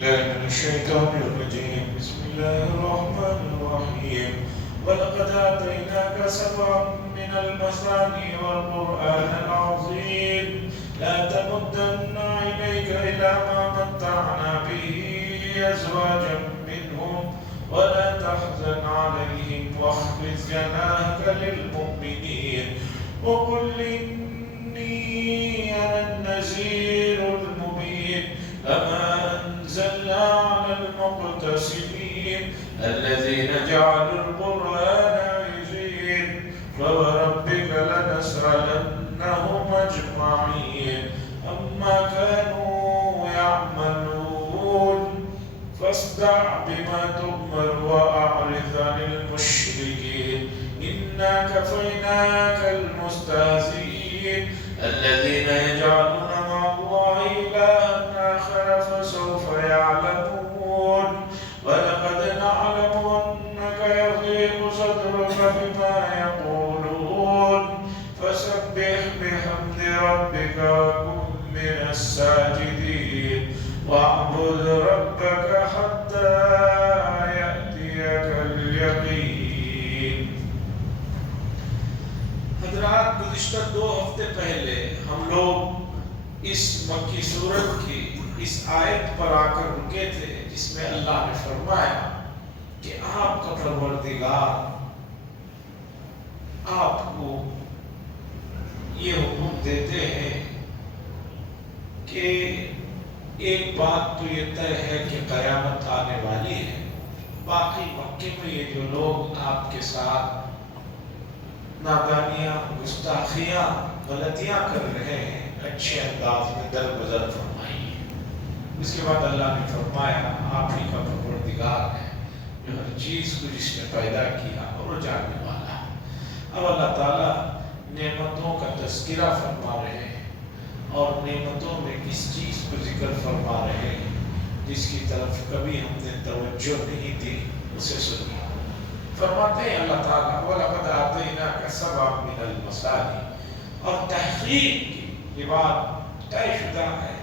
الله من الشيطان الرجيم بسم الله الرحمن الرحيم ولقد آتيناك سبعا من المثاني والقرآن العظيم لا تمدن عينيك إلى ما متعنا به أزواجا منهم ولا تحزن عليهم واخفض جناحك للمؤمنين وقل إني أنا النذير المبين كما أنزلنا على المقتسمين الذين جعلوا القرآن عزين فوربك لنسألنهم أجمعين عما كانوا يعملون فاصدع بما تؤمر وأعرض عن المشركين إنا كفيناك المستهزئين الذين يجعلون مع الله إلها آخر فسوف يعلمون ولقد نعلم أنك يضيق صدرك بما يقولون فسبح بحمد ربك وكن من الساجدين واعبد ربك حتى يأتيك اليقين. حضرات گزشتہ 2 ہفتے پہلے ہم لوگ اس مکی سورت کی اس آیت پر آ کر رکے تھے جس میں اللہ نے فرمایا کہ آپ کا پروردگار آپ کو یہ حکم دیتے ہیں کہ ایک بات تو یہ طے ہے کہ قیامت آنے والی ہے، باقی مکے میں یہ جو لوگ آپ کے ساتھ نادانیاں، گستاخیاں، غلطیاں کر رہے ہیں، اچھے انداز میں درگزر فرمائیے۔ اس کے بعد اللہ نے فرمایا آپ ہی کا پروردگار ہے جو ہر چیز کو جس نے پیدا کیا اور وہ جاننے والا ہے۔ اب اللہ تعالیٰ نعمتوں کا تذکرہ فرما رہے ہیں اور نعمتوں میں کس چیز کو ذکر فرما رہے ہیں جس کی طرف کبھی ہم نے توجہ نہیں دی، اسے سنیے۔ فرماتے ہیں اللہ تعالیٰ وَلَقَدْ آتَيْنَاكَ سَبْعًا مِنَ الْمَثَانِي، اور تحقیق کی یہ بات طے شدہ ہے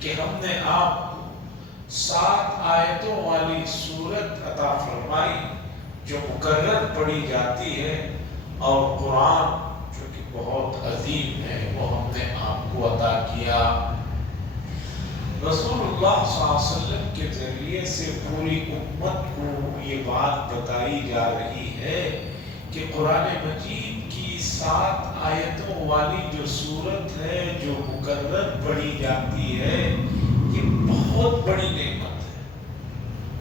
کہ ہم نے آپ کو 7 آیتوں والی سورت عطا فرمائی جو مکرر پڑھی جاتی ہے، اور قرآن جو کہ بہت عظیم ہے وہ ہم نے آپ کو عطا کیا۔ رسول اللہ صلی اللہ علیہ وسلم کے ذریعے سے پوری امت کو یہ بات بتائی جا رہی ہے کہ قرآن مجید کی 7 آیتوں والی جو سورت ہے جو مکرر پڑھی جاتی ہے یہ بہت بڑی نعمت ہے،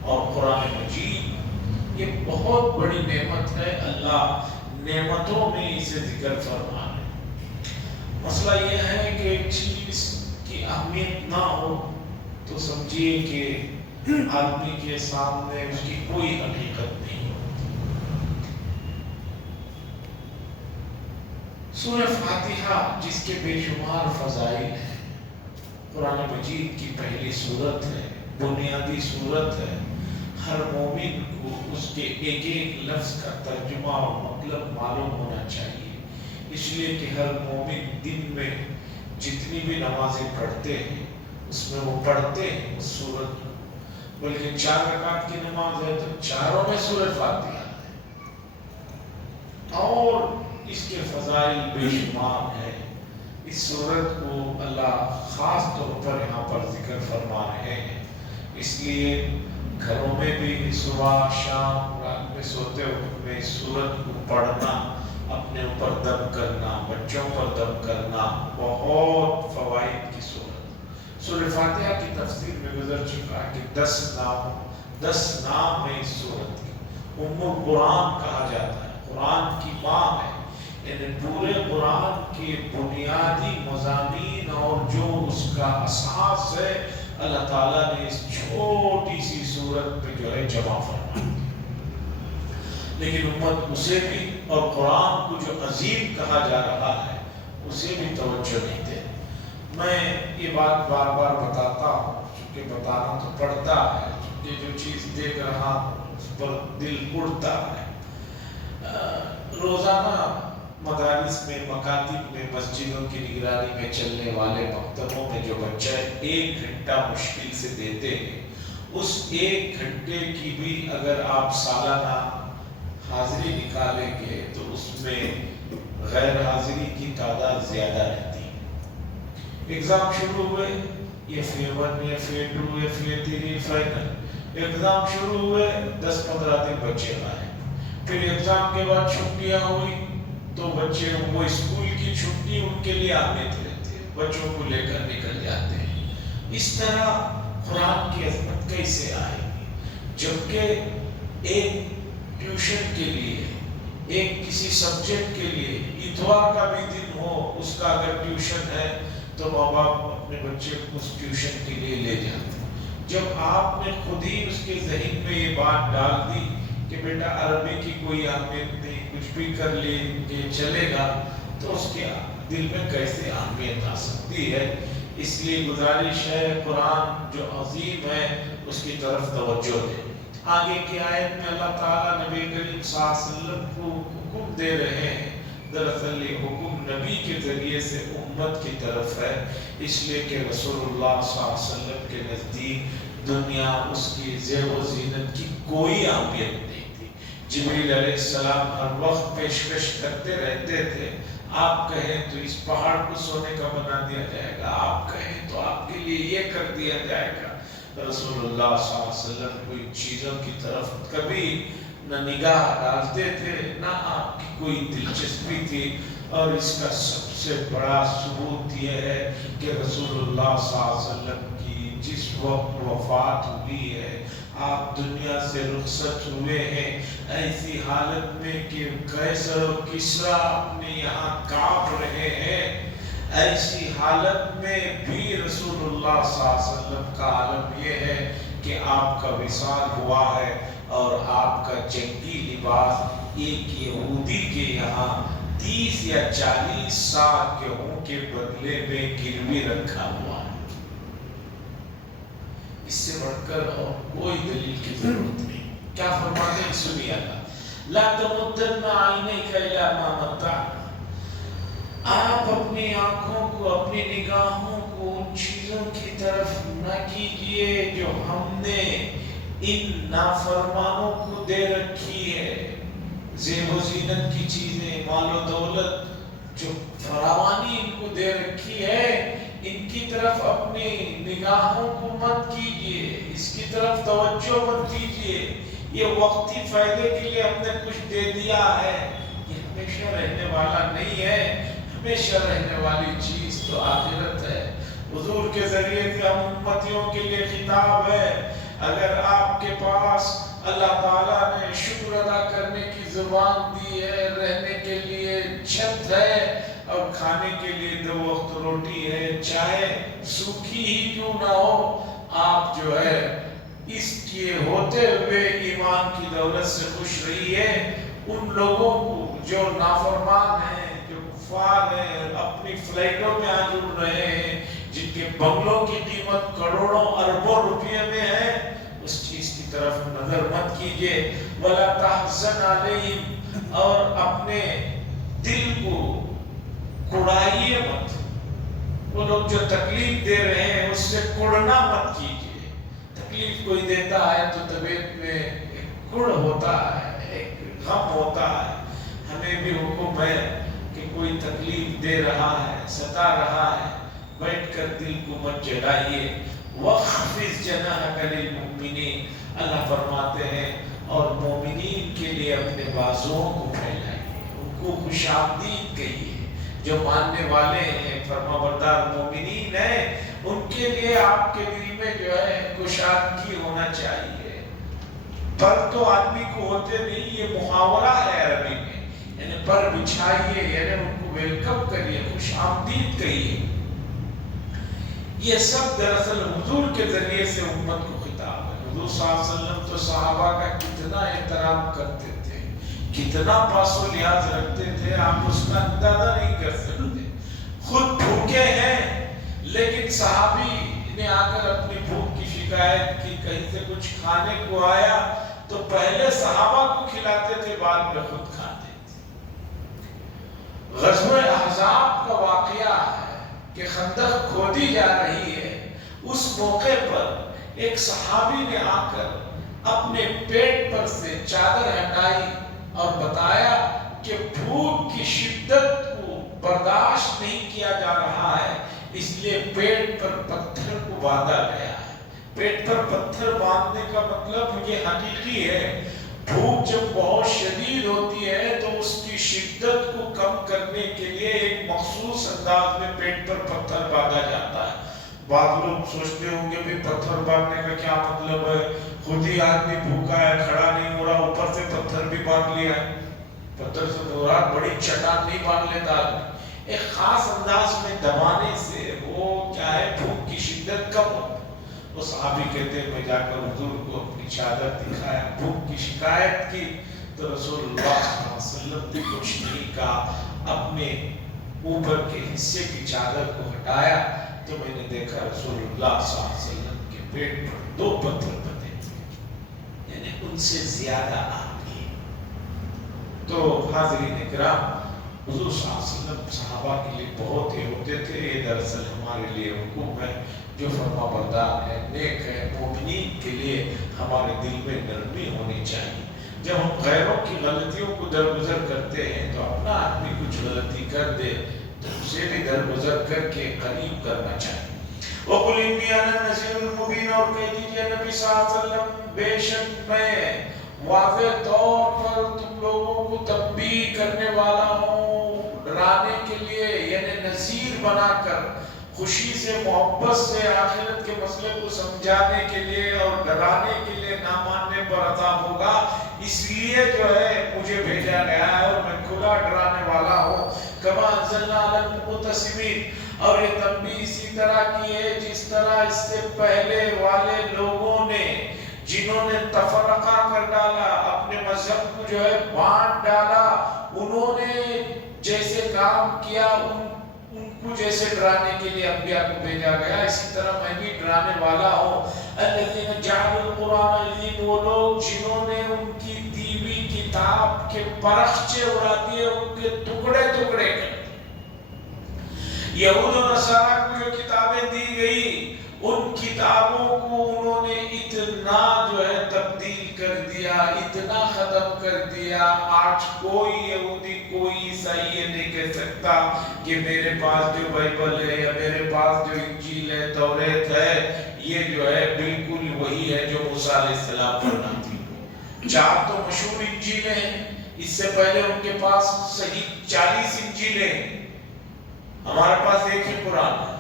اور قرآن مجید یہ بہت بڑی نعمت ہے۔ اللہ نعمتوں میں اسے ذکر فرما رہے ہیں۔ مسئلہ یہ ہے کہ ایک چیز کی اہمیت نہ ہو تو سمجھیے کہ آدمی کے سامنے اس کی کوئی حقیقت نہیں ہوتی۔ سورہ فاتحہ جس کے بے شمار فضائل ہیں، قرآن مجید کی پہلی سورت ہے، بنیادی سورت ہے، ہر مومن کو اس کے ایک ایک لفظ کا ترجمہ اور مطلب معلوم ہونا چاہیے، اس لیے کہ ہر مومن دن میں جتنی بھی نمازیں پڑھتے ہیں اس میں وہ پڑھتے ہیں اس سورت کو، بلکہ 4 رکعت کی نماز ہے تو چاروں میں سورہ فاتحہ ہے، اور اس کے فضائل بے شمار ہیں۔ اس سورت کو اللہ خاص طور پر یہاں پر ذکر فرما رہے ہیں، اس لیے گھروں میں بھی صبح شام رات میں سوتے وقت میں اس سورت کو پڑھنا، اپنے اوپر دم کرنا، بچوں پر دم کرنا، بہت فوائد کی صورت۔ سورہ فاتحہ کی تفسیر میں گزر چکا ہے کہ 10 نام ہے اس سورت کے۔ ام القرآن کہا جاتا ہے، قرآن کی ماں ہے، یعنی پورے قرآن کے بنیادی مضامین اور جو اس کا اساس ہے اللہ تعالیٰ نے اس چھوٹی سی سورت پہ جو ہے جمع فرما دیا، لیکن امت اسے بھی اور قرآن کو جو عظیم کہا جا رہا ہے اسے بھی توجہ نہیں دے۔ میں یہ بات بار بار بتاتا ہوں چونکہ بتانا تو پڑتا ہے، چونکہ جو چیز دیکھ رہا ہوں اس پر دل اڑتا ہے۔ روزانہ مدارس میں، مکاتب میں، مسجدوں کی نگرانی میں چلنے والے مکتبوں میں جو بچہ 1 گھنٹہ مشکل سے دیتے ہیں اس 1 گھنٹے کی بھی اگر آپ سالانہ حاضری نکالیں گے تو اس میں غیر حاضری کی تعداد زیادہ رہتی ہے۔ ایگزام شروع ہوئے، یہ FA1 یا FA2 یا FA3 فائنل ایگزام شروع ہوئے، 10-15 دن بچے آئے، پھر ایگزام کے بعد چھٹیاں ہوئی تو بچے وہ اسکول کی چھٹی ان کے لیے اہمیت رہتی ہے، بچوں کو لے کر نکل جاتے ہیں۔ اس طرح قرآن کی عظمت کیسے آئے گی جبکہ ایک ٹیوشن کے لیے، ایک کسی سبجیکٹ کے لیے اتوار کا بھی دن ہو، اس کا اگر ٹیوشن ہے تو ماں باپ اپنے بچے کو اس ٹیوشن کے لیے لے جاتے ہیں۔ جب آپ نے خود ہی اس کے ذہن میں یہ بات ڈال دی کہ بیٹا عربی کی کوئی اہمیت نہیں، کچھ بھی کر لے کہ چلے گا، تو اس کے دل میں کیسے اہمیت آ سکتی ہے؟ اس لیے گزارش ہے قرآن جو عظیم ہے اس کی طرف توجہ دے۔ آگے کی آیت میں اللہ تعالیٰ نبی کریم صلی اللہ علیہ وسلم کو حکم دے رہے ہیں، دراصل یہ حکم نبی کے ذریعے سے امت کی طرف ہے، اس لیے کہ رسول اللہ صلی اللہ علیہ وسلم کے نزدیک دنیا، اس کی زیب و زینت کی کوئی اہمیت نہیں تھی۔ جبریل علیہ السلام ہر وقت پیشکش کرتے رہتے تھے، آپ کہیں تو اس پہاڑ کو سونے کا بنا دیا جائے گا، آپ کہیں تو آپ کے لیے یہ کر دیا جائے گا۔ رسول اللہ صلی اللہ علیہ وسلم کوئی چیزوں کی طرف کبھی نہ نگاہ ڈالتے تھے، نہ آپ کی کوئی دلچسپی تھی، اور اس کا سب سے بڑا ثبوت یہ ہے کہ رسول اللہ صلی اللہ علیہ وسلم کی جس وقت وفات ہوئی ہے، آپ دنیا سے رخصت ہوئے ہیں ایسی حالت میں کہ قیصر و کسریٰ اپنے یہاں کانپ رہے ہیں، ایسی حالت میں بھی رسول اللہ صلی اللہ علیہ وسلم کا عالم یہ ہے کہ آپ کا وصال ہوا ہے، اور آپ کا جنگی لباس ایک یہودی کے یہاں 30 یا 40 سال گیہوں کے بدلے میں گروی رکھا ہوا ہے۔ اس سے بڑھ کر اور کوئی دلیل کی ضرورت نہیں۔ کیا فرماتے ہیں؟ سنیے اللہ، لا تمدن عینیک الی ما متعنا، آپ اپنی آنکھوں کو، اپنی نگاہوں کو ان چیزوں کی طرف نہ کیجئے جو ہم نے ان نافرمانوں کو دے رکھی ہے۔ زیب و زینت کی چیزیں، مال و دولت جو فراوانی ان کو دے رکھی ہے، ان کی طرف اپنی نگاہوں کو مت کیجئے، اس کی طرف توجہ مت دیجئے۔ یہ وقتی فائدے کے لیے ہم نے کچھ دے دیا ہے، یہ ہمیشہ رہنے والا نہیں ہے۔ ہمیشہ رہنے والی چیز تو آخرت ہے۔ حضور کے ذریعے سے ہم امتیوں کے لیے خطاب ہے، اگر آپ کے پاس اللہ تعالیٰ نے شکر ادا کرنے کی زبان دی ہے، رہنے کے لیے چھت ہے، اور کھانے کے لیے 2 وقت روٹی ہے، چاہے سوکھی ہی کیوں نہ ہو، آپ جو ہے اس کے ہوتے ہوئے ایمان کی دولت سے خوش رہیے۔ ان لوگوں کو جو نافرمان ہیں، جو کفار ہیں، اپنی فلائٹوں میں آ جڑ رہے ہیں، جن کے بنگلوں کی قیمت کروڑوں اربوں روپے میں ہے، اس چیز کی طرف نظر مت کیجئے۔ وَلَا تَحْزَنْ عَلَيْهِمْ، اور اپنے دل کو کڑائیے مت۔ وہ لوگ جو تکلیف دے رہے ہیں اس سے کڑنا مت کیجئے۔ تکلیف کوئی دیتا ہے تو طبیعت میں ایک کڑ ہوتا ہے، ایک غم ہوتا ہے۔ ہمیں بھی حکم ہے کہ کوئی تکلیف دے رہا ہے، ستا رہا ہے، بیٹھ کر دل کو مت جلائیے۔ وَخْفِضْ جَنَاحَكَ لِلْمُؤْمِنِينَ، اللہ فرماتے ہیں اور مومنین کے لیے اپنے بازوؤں کو پھیلائیے، ان کو خوش آمدید کہیے۔ جو ماننے والے ہیں، فرما بردار مومنین ہیں، ان کے لیے آپ کے دل میں جو ہے کشادگی ہونا چاہیے۔ پر تو آدمی کو ہوتے نہیں، یہ محاورہ ہے عربی میں، یعنی پر بچھائیے، یعنی ان کو ویلکم کریے، خوش آمدید کہیے۔ یہ سب دراصل حضور کے ذریعے سے امت کو خطاب ہے۔ حضور صلی اللہ علیہ وسلم تو صحابہ کا کتنا احترام کرتے تھے، کتنا پاس و لحاظ رکھتے تھے، آپ اس کا اندازہ نہیں کر سکتے۔ خود بھوکے ہیں لیکن صحابی نے آ کر اپنی بھوک کی شکایت کی، کہیں سے کچھ کھانے کو آیا تو پہلے صحابہ کو کھلاتے تھے، بعد میں خود کھاتے تھے۔ غزوہ احزاب کا واقعہ ہے کہ خندق کھودی جا رہی ہے، اس موقع پر ایک صحابی نے آ کر اپنے پیٹ پر سے چادر ہٹائی اور بتایا کہ بھوک کی شدت کو برداشت نہیں کیا جا رہا ہے، اس لیے پیٹ پر پتھر کو باندھا گیا ہے۔ پیٹ پر پتھر باندھنے کا مطلب یہ حقیقی ہے، بھوک جب بہت شدید ہوتی ہے تو اس کی شدت کو کم کرنے کے لیے ایک مخصوص انداز میں پیٹ پر پتھر باندھا جاتا ہے۔ بعض لوگ سوچتے ہوں گے بھی پتھر باندھنے کا کیا مطلب ہے، خود ہی آدمی بھوکا ہے، کھڑا نہیں ہو رہا، اوپر سے پتھر بھی باندھ لیا ہے۔ پتھر سے مراد بڑی چٹان نہیں باندھ لیتا آدمی، ایک خاص انداز میں دبانے سے وہ کیا ہے، بھوک کی شدت کم ہو۔ وہ صحابی کہتے ہیں میں جا کر حضور کو اپنی چادر دکھایا، بھوک کی شکایت کی تو رسول اللہ صلی اللہ علیہ وسلم نے کچھ نہیں کہا، اپنے اوپر کے حصے کی چادر کو ہٹایا تو میں نے دیکھا رسول اللہ صلی اللہ علیہ وسلم کے پیٹ پر 2 پتھر بندھے تھے، یعنی ان سے زیادہ آدمی۔ تو حاضرین کرام، حضور صلی اللہ علیہ وسلم صحابہ کے لیے بہت ہی ہوتے تھے، یہ دراصل ہمارے لیے حکم ہے جو فرما بردار ہے، نیک ہے، مومنین کے لیے ہمارے دل میں نرمی ہونی چاہیے۔ جب ہم غیروں کی غلطیوں کو درگزر کرتے ہیں تو اپنا آدمی کچھ غلطی کر دے تو اسے بھی درگزر کر کے قریب کرنا چاہیے۔ وَقُلْ إِنِّي أَنَا النَّذِيرُ الْمُبِينُ، اور کہہ دیجئے نبی صلی اللہ علیہ وسلم بے شک میں واضح طور پر تم لوگوں کو تنبیہ کرنے والا ہوں، ڈرانے کے لیے، یعنی نذیر بنا کر، خوشی سے، محبت سے آخرت کے مسئلے کو سمجھانے کے لیے اور ڈرانے کے لیے نہ ماننے پر عذاب ہوگا، اس لیے جو ہے مجھے بھیجا گیا ہے اور میں کھلا ڈرانے والا ہوں۔ کما انزلنا علی المقتسمین، اور یہ تنبیہ اسی طرح کی ہے جس طرح اس سے پہلے والے لوگوں نے، جنہوں نے تفرقہ کر ڈالا، اپنے مذہب کو جو ہے بانٹ ڈالا، انہوں نے جیسے کام کیا ان کو جیسے ڈرانے کے لیے انبیاء کو بھیجا گیا، اسی طرح میں بھی ڈرانے والا ہوں۔ الذین جعلوا القرآن عظیم، وہ لوگ جنہوں نے ان کی دی ہوئی کتاب کے پرخچے اڑا دیے، ان کے ٹکڑے ٹکڑے کر دیے۔ یہود و نصارہ کو جو کتابیں دی گئی، ان کتابوں کو انہوں نے اتنا جو ہے تبدیل کر دیا، اتنا ختم کر دیا، آج کوئی یہودی، کوئی عیسائی یہ نہیں کہہ سکتا کہ میرے پاس جو بائبل ہے یا میرے پاس جو انجیل ہے، توریت ہے، یہ جو ہے بالکل وہی ہے جو موسیٰ علیہ السلام پر نازل ہوئی۔ 4 تو مشہور انجیلیں ہیں، اس سے پہلے ان کے پاس صحیح 40 انجیلیں ہیں، ہمارے پاس ایک ہی قرآن ہے،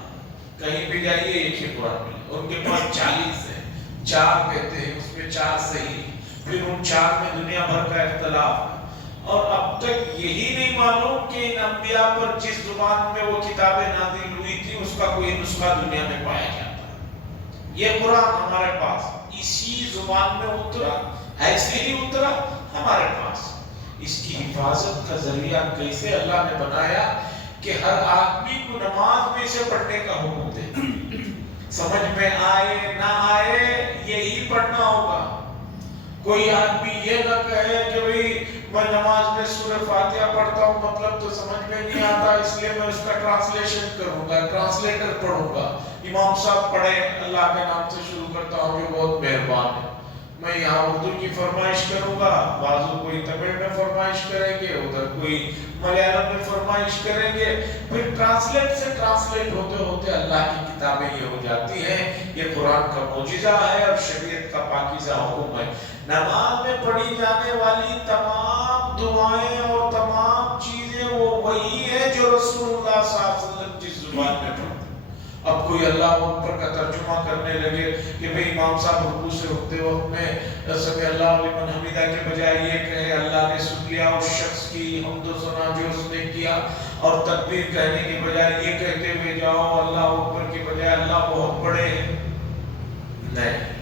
کہیں بھی جائیے ایک ہی قرآن ملے، ان کے پاس 40 ہے، 4 کہتے ہیں، اس میں 4 صحیح، پھر ان 4 میں دنیا بھر کا اختلاف ہے، اور اب تک یہی نہیں معلوم کہ ان انبیاء پر جس زبان میں وہ کتابیں نازل ہوئی تھی اس کا کوئی نسخہ دنیا میں پایا جاتا ہے۔ یہ قرآن ہمارے پاس اسی زبان میں اترا، ایسے ہی اترا ہمارے پاس۔ اس کی حفاظت کا ذریعہ کیسے اللہ نے بنایا کہ ہر آدمی کو نماز میں سے پڑھنے کا حکم دے، سمجھ میں آئے نہ آئے یہی پڑھنا ہوگا۔ کوئی آدمی یہ نہ کہے کہ بھئی میں نماز میں سورہ فاتحہ پڑھتا ہوں، مطلب تو سمجھ میں نہیں آتا، اس لیے میں اس کا ٹرانسلیشن کروں گا، ٹرانسلیٹر پڑھوں گا۔ امام صاحب پڑھے، اللہ کے نام سے شروع کرتا ہوں جو بہت مہربان ہے، میں یہاں اردو کی فرمائش کروں گا، بازو کوئی تمل میں فرمائش کریں گے، ادھر کوئی ملیالم میں فرمائش کریں گے، پھر ٹرانسلیٹ سے ٹرانسلیٹ ہوتے ہوتے اللہ کی کتابیں یہ ہو جاتی ہیں۔ یہ قرآن کا معجزہ ہے اور شریعت کا پاکیزہ حکم ہے۔ نماز میں پڑھی جانے والی تمام دعائیں اور تمام چیزیں وہ وہی ہے جو رسول اللہ صلی اللہ علیہ وسلم جس زبان میں پڑھتے۔ اب کوئی اللہ اکبر کا ترجمہ کرنے لگے کہ بھئی امام صاحب رکوع سے اٹھتے وقت میں سمع اللہ لمن حمیدہ کے بجائے یہ کہے اللہ نے سن لیا اس شخص کی حمد و ثنا جو اس نے کیا، اور تکبیر کہنے کے بجائے یہ کہتے ہوئے جاؤ اللہ اکبر کے بجائے اللہ بہت بڑے ہیں، نہیں،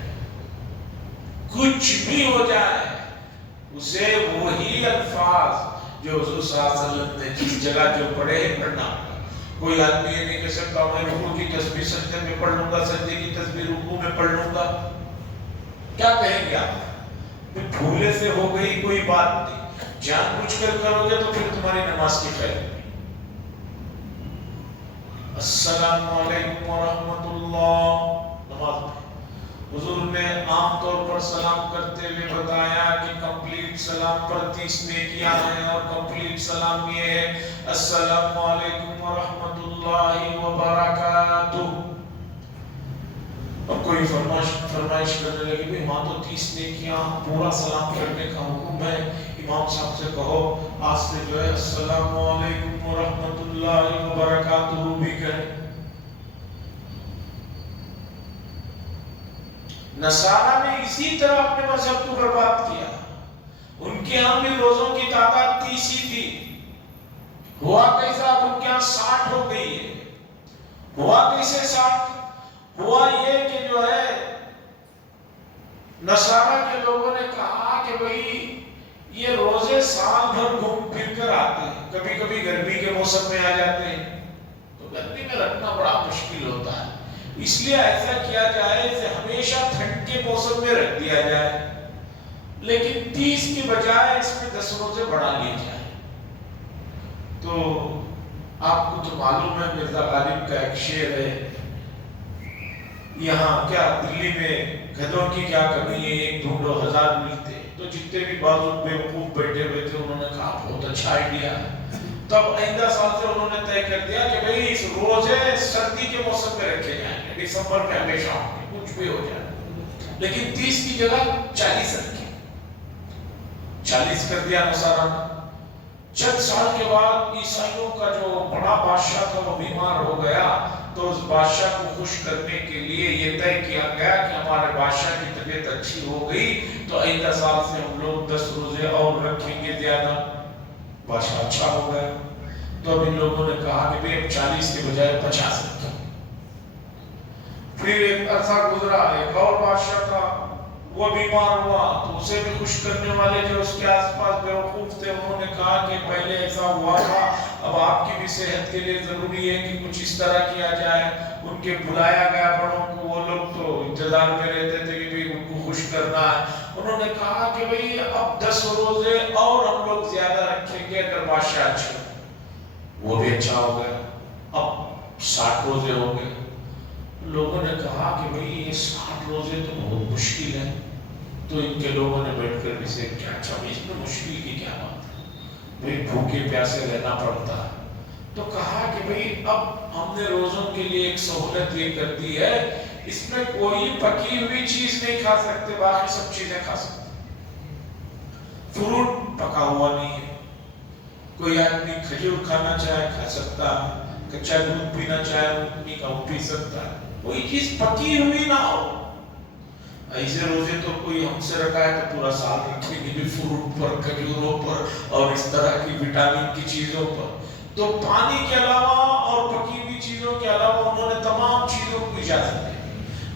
کچھ بھی ہو جائے اسے وہی الفاظ جو حضور صلی اللہ علیہ وسلم نے جس جگہ جو پڑھے پڑھنا ہوگا۔ کوئی آدمی یہ نہیں کہہ سکتا میں رکوع کی تسبیح سجدے میں پڑھ لوں گا، سجدے کی تسبیح رکوع میں پڑھ لوں گا، کیا کہیں گے آپ؟ بھولے سے ہو گئی کوئی بات نہیں، جان بوجھ کر کرو گے تو پھر تمہاری نماز کی خیر ہوگی۔ السلام علیکم ورحمۃ اللہ، نماز حضور نے عام طور پر سلام کرتے ہوئے بتایا کہ کمپلیٹ سلام پر 30 نیکیاں ہیں، اور کمپلیٹ سلام یہ ہے السلام علیکم ورحمۃ اللہ وبرکاتہ۔ اب کوئی فرمائش کرنے لگے بھی وہاں تو 30 نیکیاں، پورا سلام کرنے کا حکم ہے، امام صاحب سے کہو آج سے جو ہے السلام علیکم ورحمۃ اللہ وبرکاتہ بھی کہیں۔ نصارہ نے اسی طرح اپنے مذہب کو برباد کیا، ان کے ہاں بھی روزوں کی تعداد 30 ہی تھی، ہوا کیسا اب ان کے ہاں 60 ہو گئی ہے۔ ہوا کیسے 60؟ ہوا یہ کہ جو ہے نصارہ کے لوگوں نے کہا کہ بھئی یہ روزے سال بھر گھوم پھر کر آتے ہیں، کبھی کبھی گرمی کے موسم میں آ جاتے ہیں، تو گرمی میں رکھنا بڑا مشکل ہوتا ہے، اس لیے ایسا کیا جائے اسے ہمیشہ ٹھنڈ کے موسم میں رکھ دیا جائے، لیکن 30 کی بجائے اس میں 10 روزے بڑھا لی جائے۔ تو آپ کو تو معلوم ہے مرزا غالب کا ایک شعر ہے، یہاں کیا دلی میں گدھوں کی کیا کمی ہے، ایک ڈھونڈو 1000 ملتے، تو جتنے بھی بازو بیوقوف بیٹھے ہوئے تھے انہوں نے کہا بہت اچھا آئیڈیا ہے۔ تب آئندہ سال سے انہوں نے طے کر دیا کہ بھئی اس روزے سردی کے موسم میں رکھے جائیں گے، دسمبر میں ہمیشہ ہوں گے، کچھ بھی ہو جائے، لیکن 30 کی جگہ 40 رکھے، 40 کر دیا نصارہ نے۔ چند سال کے بعد عیسائیوں کا جو بڑا بادشاہ تھا وہ بیمار ہو گیا، تو اس بادشاہ کو خوش کرنے کے لیے یہ طے کیا گیا کہ ہمارے بادشاہ کی طبیعت اچھی ہو گئی تو آئندہ سال سے ہم لوگ 10 روزے اور رکھیں گے زیادہ۔ بادشاہ اچھا ہو گیا، تو اب ان لوگوں نے کہا کہ اب 40 کے بجائے 50 رکھیں۔ پھر ایک عرصہ گزرا، ایک اور بادشاہ تھا، وہ بیمار ہوا، تو اسے بھی خوش کرنے والے جو اس کے آس پاس بیوقوف تھے انہوں نے کہا کہ پہلے ایسا ہوا تھا، اب آپ کی بھی صحت کے لیے ضروری ہے کہ کچھ اس طرح کیا جائے۔ ان کے بلایا گیا بڑوں کو، وہ لوگ تو انتظار میں رہتے تھے کہ ان کو خوش کرنا ہے، انہوں نے کہا کہ بھئی اب 10 روزے اور ہم لوگ زیادہ رکھیں گے اگر بادشاہ اچھا ہو۔ وہ بھی اچھا ہو گیا، اب 60 روزے ہو گئے۔ لوگوں نے کہا کہ بھئی یہ 60 روزے تو بہت مشکل ہے، تو ان کے لوگوں نے بیٹھ کر اسے کیا اچھا اس میں مشکل کی کیا بات ہے، بھئی بھوکے پیاسے رہنا پڑتا ہے۔ تو کہا کہ بھئی اب ہم نے روزوں کے لیے ایک سہولت یہ کر دی ہے، اس میں کوئی پکی ہوئی چیز نہیں کھا سکتے، باقی سب چیزیں کھا سکتے۔ فروٹ پکا ہوا نہیں ہے، کوئی آدمی کھجور کھانا چاہے کھا سکتا ہے، کچا دودھ پینا چاہے اپنی کا وہ پی سکتا ہے، کوئی چیز پکی ہوئی نہ ہو۔ ایسے روزے تو کوئی ہم سے رکھا ہے تو پورا سال رکھیں گے بھی، فروٹ پر، کھجوروں پر اور اس طرح کی وٹامن کی چیزوں پر۔ تو پانی کے علاوہ اور پکی ہوئی چیزوں کے علاوہ انہوں نے تمام چیزوں کو اجازت دی۔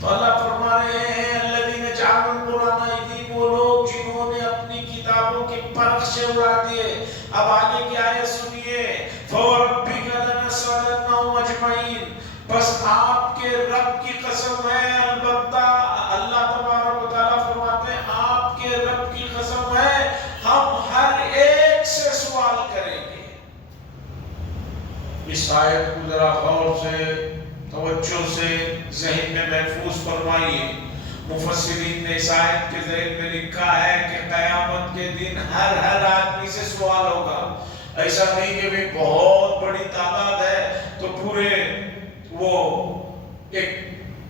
تو اللہ فرما رہے ہیں الذین جعلوا القرآن عظیم، وہ لوگ جنہوں نے اپنی کتابوں کے پرخ سے اڑا دیے۔ اب آگے کی آیت سنیے، فَوَرَبِّكَ لَنَسْأَلَنَّهُمْ أَجْمَعِينَ، بس آپ کے رب کی قسم ہے، البتہ اللہ تبارک و تعالیٰ فرماتے ہیں آپ کے رب کی قسم ہے ہم ہر ایک سے سوال کریں گے۔ اس آیت کو ذرا غور سے توجہ سے ذہن میں محفوظ فرمائیے۔ مفسرین نے اس آیت کے ذہن میں لکھا ہے کہ قیامت کے دن ہر آدمی سے سوال ہوگا۔ ایسا نہیں کہ بھی بہت بڑی تعداد ہے تو پورے وہ ایک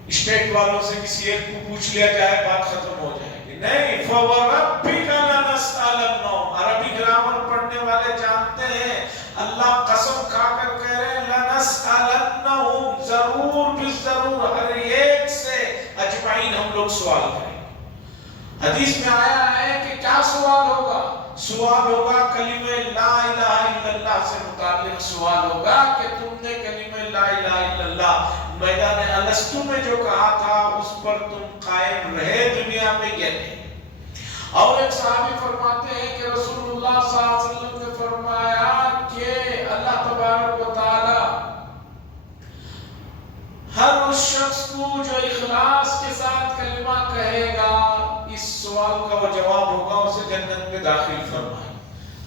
اسٹیٹ والوں سے کسی ایک کو پوچھ لیا جائے بات ختم ہو جائے گی، نہیں۔ فَوَرَبِّكَ لَنَسْأَلَنَّهُمْ، عربی گرامر پڑھنے والے جانتے ہیں اللہ قسم کھا کر کہہ رہے ہیں لَنَسْأَلَنَّهُمْ، ضرور بھی ضرور ہر ایک سے اجمعین ہم لوگ سوال کریں گے۔ حدیث میں آیا ہے کہ کیا سوال ہوگا؟ سوال ہوگا کلمہ لا الہ الا اللہ سے متعلق سوال ہوگا کہ تم نے کلمہ لا الہ الا اللہ میدان الستو میں جو کہا تھا اس پر تم قائم رہے دنیا میں یا نہیں۔ اور ایک صحابی فرماتے ہیں کہ رسول اللہ صلی اللہ علیہ وسلم نے فرمایا کہ اللہ تبارک و تعالی ہر اس شخص کو جو اخلاص کے ساتھ کلمہ کہے گا، اس سوال کا وہ جواب ہوگا، اسے جنت میں داخل فرمائے۔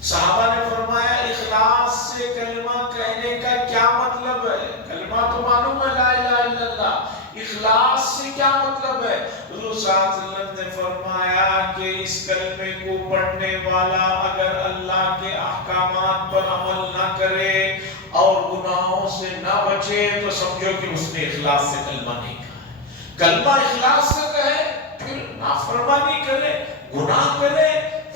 صحابہ نے فرمایا اخلاص سے کلمہ کہنے کا کیا مطلب ہے؟ کلمہ تو معلوم ہے لا الہ الا اللہ، اخلاص سے کیا مطلب ہے؟ حضور صلی اللہ علیہ وسلم نے فرمایا کہ اس کلمے کو پڑھنے والا اگر اللہ کے احکامات پر عمل نہ کرے اور گناہوں سے نہ بچے تو سمجھو کہ اس نے اخلاص سے کلمہ نہیں کہا۔ کلمہ اخلاص سے کہے پھر نافرمانی کرے، گناہ کرے،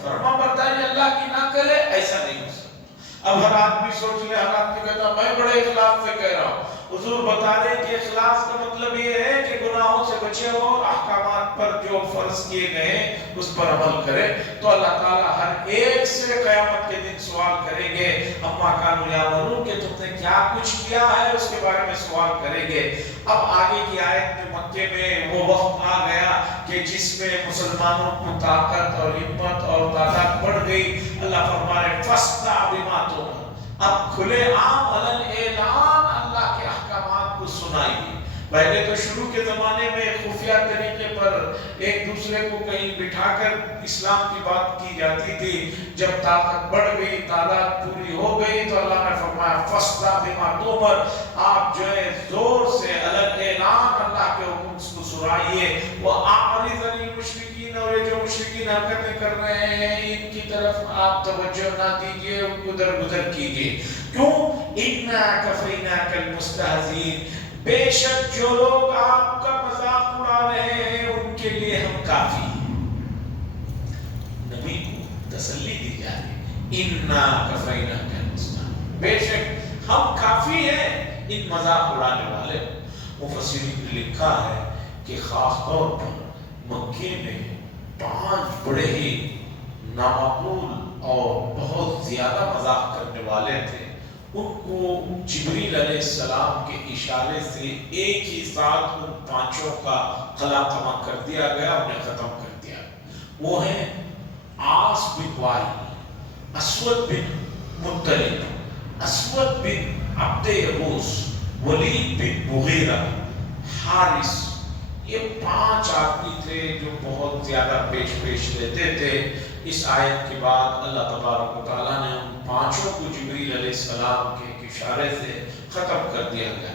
فرما برداری اللہ کی نہ کرے، ایسا نہیں ہو سکتا۔ اب ہر آدمی سوچ لے، ہر آدمی کہتا میں بڑے اخلاص سے کہہ رہا ہوں۔ حضور بتا رہے کہ اخلاص کا مطلب یہ ہے کہ گناہوں سے بچے ہو، احکامات پر جو فرض کیے گئے ہیں اس پر عمل کرے، تو اللہ تعالیٰ ہر ایک سے قیامت کے دن سوال کریں گے، اما کانوا یعملون، کہ تم نے کیا کچھ کیا ہے اس کے بارے میں سوال کریں گے۔ اب آگے کی آیت میں مکے میں وہ وقت آ گیا کہ جس میں مسلمانوں کو طاقت اور ہمت اور تعداد بڑھ گئی۔ اللہ فرما رہے فاصدع بما تؤمر، اب کھلے عام علن اعلان اللہ کے احکامات کو سنائیے۔ پہلے تو شروع کے زمانے میں خفیہ طریقے پر ایک دوسرے کو کہیں بٹھا کر اسلام کی بات کی جاتی تھی، جب طاقت بڑھ گئی، تعداد پوری ہو گئی، تو اللہ نے فرمایا فاصدع بما تؤمر، آپ جو ہے زور سے علن اعلان اللہ کے حکم کو سنائیے۔ وَأَعْرِضْ عَنِ الْمُشْرِكِينَ، اور یہ جو مشرکین حرکتیں کر رہے ہیں ان کی طرف آپ توجہ نہ دیجیے، ان کو درگزر کیجیے۔ کیوں؟ إِنَّا كَفَيْنَاكَ الْمُسْتَهْزِئِينَ، بے شک جو لوگ آپ کا مذاق اڑا رہے ہیں ان کے لیے ہم کافی ہیں۔ نبی کو تسلی دی جا رہی، إِنَّا كَفَيْنَاكَ الْمُسْتَهْزِئِينَ، بے شک ہم کافی ہیں ان مذاق اڑانے والے۔ مفسرین نے لکھا ہے کہ خاص طور پر مکے میں 5 بڑے ہی نامعقول اور بہت زیادہ مذاق کرنے والے تھے، ان کو جبریل علیہ السلام کے اشارے سے ایک ہی ساتھ ان 5 کا قلاقمہ کر دیا گیا، انہیں ختم کر دیا۔ وہ ہیں عاص بن وائل، اسود بن مطلب، اسود بن عبد یغوث، ولید بن مغیرہ، حارث۔ یہ 5 آدمی تھے جو بہت زیادہ پیش لیتے تھے۔ اس آیت کے بعد اللہ تبارک و تعالیٰ نے ان 5 کو جبریل علیہ السلام کے اشارے سے ختم کر دیا گیا۔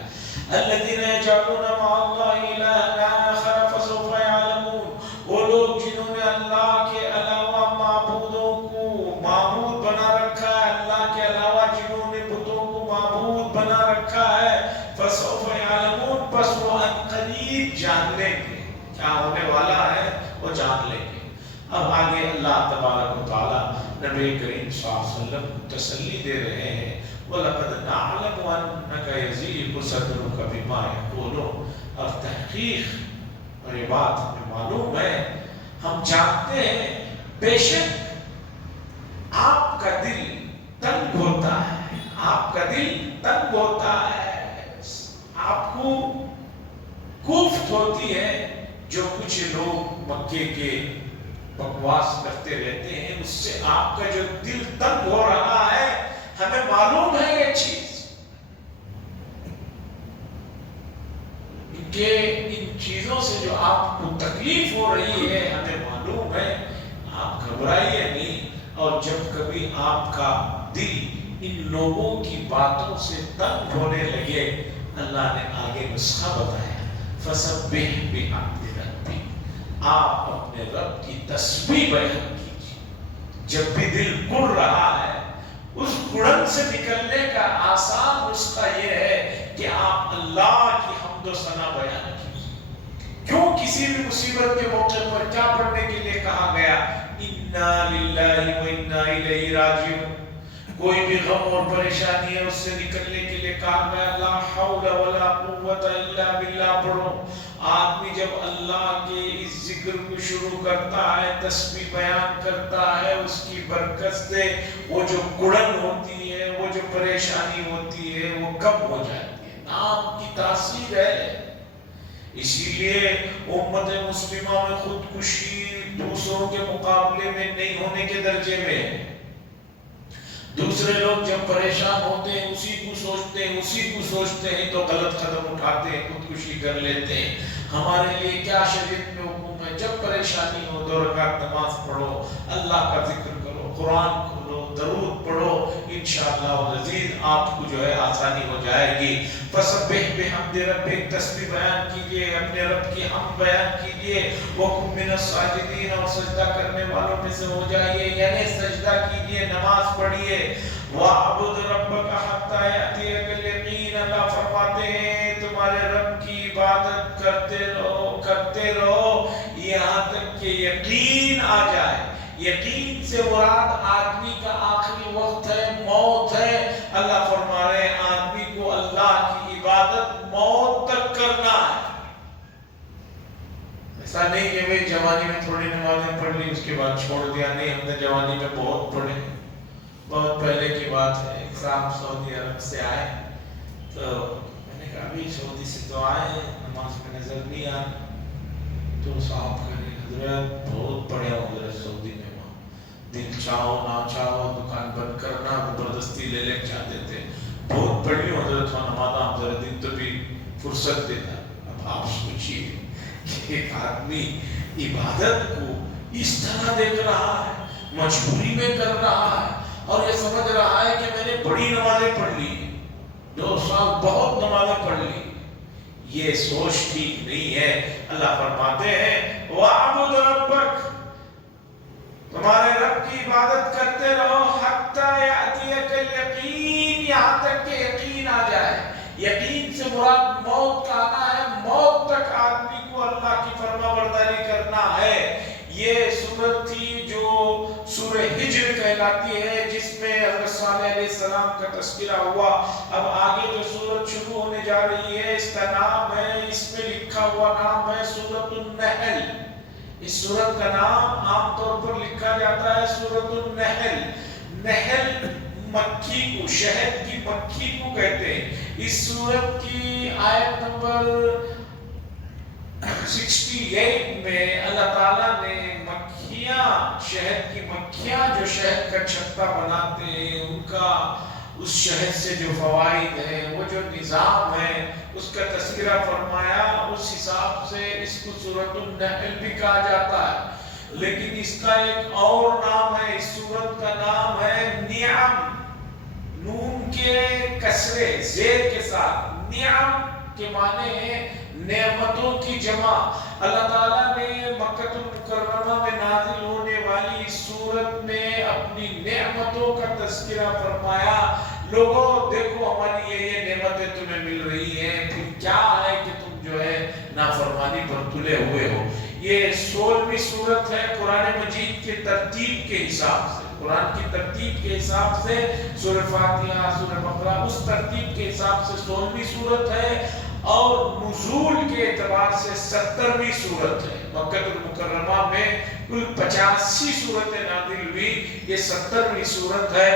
الذین یجعلون مع اللہ الہا آخر فسوف یعلمون، وہ لوگ جنہوں نے اللہ کے علاوہ معبودوں کو معبود بنا رکھا ہے، اللہ کے علاوہ جنہوں نے بتوں کو معبود بنا رکھا ہے، فسوف یعلمون، پس وہ قریب جان لیں گے، کیا ہونے والا ہے وہ جان لیں گے۔ اب آگے اللہ تبارک و تعالیٰ نبی کریم صلی اللہ علیہ وسلم تسلی دے رہے ہیں، وَلَقَدْ نَعْلَمُ أَنَّكَ يَضِيقُ صَدْرُكَ بِمَا يَقُولُونَ، اور تحقیق اور یہ بات ہمیں معلوم ہے، ہم جانتے ہیں بے شک آپ کا دل تنگ ہوتا ہے، آپ کا دل تنگ ہوتا ہے، آپ کو کوفت ہوتی ہے جو کچھ لوگ مکے کے بکواس کرتے رہتے ہیں، اس سے آپ کا جو دل تنگ ہو رہا ہے، ہمیں معلوم ہے یہ چیز کہ ان چیزوں سے جو آپ کو تکلیف ہو رہی ہے ہمیں معلوم ہے، آپ گھبرائیے نہیں۔ اور جب کبھی آپ کا دل ان لوگوں کی باتوں سے تنگ ہونے لگے، اللہ نے آگے نسخہ بتایا، فَسَبِّحْ بِحَمْدِ رَبِّكَ، آپ اپنے رب کی تسبیح بیان کیجیے۔ جب بھی دل گڑ رہا ہے، اس گڑن سے نکلنے کا آسان نسخہ یہ ہے کہ آپ اللہ کی حمد و ثنا بیان کیجیے۔ کیوں کسی بھی مصیبت کے موقع پر کیا پڑھنے کے لیے کہا گیا؟ اِنَّا لِلَّهِ وَإِنَّا إِلَيْهِ رَاجِعُونَ، کوئی بھی غم اور پریشانی ہے اس سے نکلنے کے لیے کہا گیا لا حول ولا قوت الا باللہ پڑھو۔ آدمی جب اللہ کے اس ذکر کو شروع کرتا ہے، تسبیح بیان کرتا ہے، اس کی برکت سے وہ جو گڑن ہوتی ہے، وہ جو پریشانی ہوتی ہے، وہ کم ہو جاتی ہے۔ نام کی تاثیر ہے، اسی لیے امت مسلمہ میں خودکشی دوسروں کے مقابلے میں نہیں ہونے کے درجے میں ہے۔ دوسرے لوگ جب پریشان ہوتے ہیں اسی کو سوچتے ہیں تو غلط قدم اٹھاتے ہیں، خودکشی کر لیتے ہیں۔ ہمارے لیے کیا شریعت میں حکم ہے؟ جب پریشانی ہو 2 رکعت نماز پڑھو، اللہ کا ذکر کرو، قرآن کھولو، درود پڑھو، انشاءاللہ العزیز آپ کو جو ہے آسانی ہو جائے گی۔ فسبح بحمد ربک، تسبیح بیان کیجئے، اپنے رب کی حمد بیان کیجئے، وقم من الساجدین، اور سجدہ کرنے والوں میں سے ہو جائیے، یعنی سجدہ کیجئے، نماز پڑھیے۔ وَاعْبُدْ رَبَّكَ حَتَّى يَأْتِيَكَ الْيَقِينُ، اللہ فرماتے ہیں تمہارے رب کی عبادت کرتے رہو یہاں تک کہ یقین آ جائے۔ یقین سے مراد آدمی کا آخری وقت ہے، موت ہے۔ اللہ فرما رہے ہیں آدمی کو اللہ کی عبادت موت تک کرنا ہے۔ ایسا نہیں کہ بھئی جوانی میں تھوڑی نمازیں پڑھ لی اس کے بعد چھوڑ دیا، نہیں، ہم نے جوانی میں بہت پڑھے، بہت پہلے کی بات ہے۔ اگزام سعودی عرب سے آئے تو میں نے کہا بھی سعودی سے تو آئے، نماز میں نظر نہیں آئی، تو صاحب کہنے حضرت بہت پڑھے ہو حضرت سعودی میں، وہاں دل چاہو نہ چاہو دکان بند کرنا، زبردستی لے لے چاہتے تھے، بہت پڑھی ہو حضرت وہاں نماز، آپ ذرا دن تو بھی فرصت دینا۔ اب آپ سوچیے کہ ایک آدمی عبادت کو اس طرح دیکھ رہا ہے، مجبوری میں کر رہا ہے، اور یہ سمجھ رہا ہے کہ میں نے بڑی نمازیں پڑھ لی، 2 سال بہت نمازیں پڑھ لی، یہ سوچ ٹھیک نہیں ہے۔ اللہ فرماتے ہیں وَاعْبُدْ رَبَّكَ، تمہارے رب کی عبادت کرتے رہو، حَتَّى يَأْتِيَكَ الْيَقِينُ، یہاں تک کہ یقین آ جائے۔ یقین سے مراد موت کا آنا ہے، موت تک آدمی کو اللہ کی فرما برداری کرنا ہے۔ یہ سورت تھی جو سورہ ہجر کہلاتی ہے، جس میں حضرت صالح علیہ السلام کا تذکرہ ہوا۔ اب آگے جو سورت شروع ہونے جا رہی ہے اس کا نام ہے، اس میں لکھا ہوا نام ہے سورۃ النحل۔ اس سورت کا نام عام طور پر لکھا جاتا ہے سورۃ النحل۔ نحل مکھی کو، شہد کی مکھی کو کہتے ہیں۔ اس سورت کی آیت نمبر 68 میں اللہ تعالیٰ نے مکھیاں، شہد کی مکھیاں جو شہد کا چھتا بناتے ہیں، ان کا اس شہد سے جو فوائد ہے، وہ جو نظام ہے، اس کا تذکرہ فرمایا۔ اس حساب سے اس کو سورۃ النحل بھی کہا جاتا ہے، لیکن اس کا ایک اور نام ہے، اس سورت کا نام ہے نعم، نون کے کسرے زیر کے ساتھ۔ نعم کے معنی ہے نعمتوں کی جمع۔ اللہ تعالیٰ نے مکہ المکرمہ میں نازل ہونے والی اس سورت میں اپنی نعمتوں کا تذکرہ فرمایا۔ لوگوں دیکھو ہماری یہ نعمتیں تمہیں مل رہی ہیں، پھر کیا ہے کہ تم جو ہے نافرمانی پر تلے ہوئے ہو۔ یہ 16ویں سورت ہے قرآن مجید کے ترتیب کے حساب سے، قرآن کی ترتیب کے حساب سے سورہ فاتحہ، سورہ بقرہ، اس ترتیب کے حساب سے 16ویں سورت ہے، اور نزول کے اعتبار سے 70ویں سورت ہے۔ مکہ المکرمہ میں کل 85 سورتیں نازل ہوئی، یہ 70ویں سورت ہے۔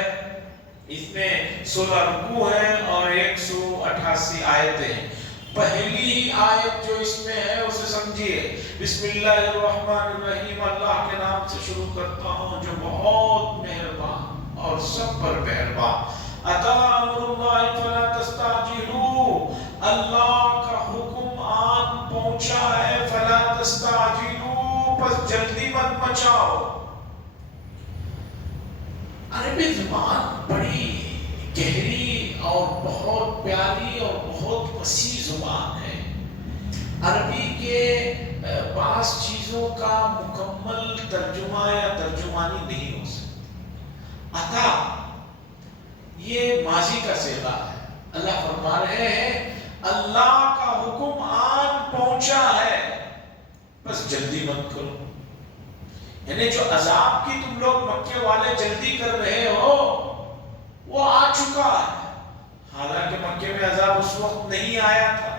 اس میں 16 رکوع ہیں اور 188 آیتیں ہیں۔ پہلی آیت جو اس میں ہے اسے سمجھیے، بسم اللہ الرحمن الرحیم، اللہ کے نام سے شروع کرتا ہوں جو بہت مہربان اور سب پر مہربان۔ اتی امر اللہ فلا تستعجلوا، اللہ کا حکم آن پہنچا ہے، فلا تستعجلوا، پس جلدی مت مچاؤ۔ عربی زبان بڑی گہری اور بہت پیاری اور بہت وسیع زبان ہے۔ عربی کے بعض چیزوں کا مکمل ترجمہ یا ترجمانی نہیں ہو سکتا۔ عطا یہ ماضی کا صیغہ ہے۔ اللہ فرما رہے ہیں اللہ کا حکم آن پہنچا ہے، بس جلدی مت کرو۔ یعنی جو عذاب کی تم لوگ مکے والے جلدی کر رہے ہو وہ آ چکا ہے، حالانکہ مکے میں عذاب اس وقت نہیں آیا تھا۔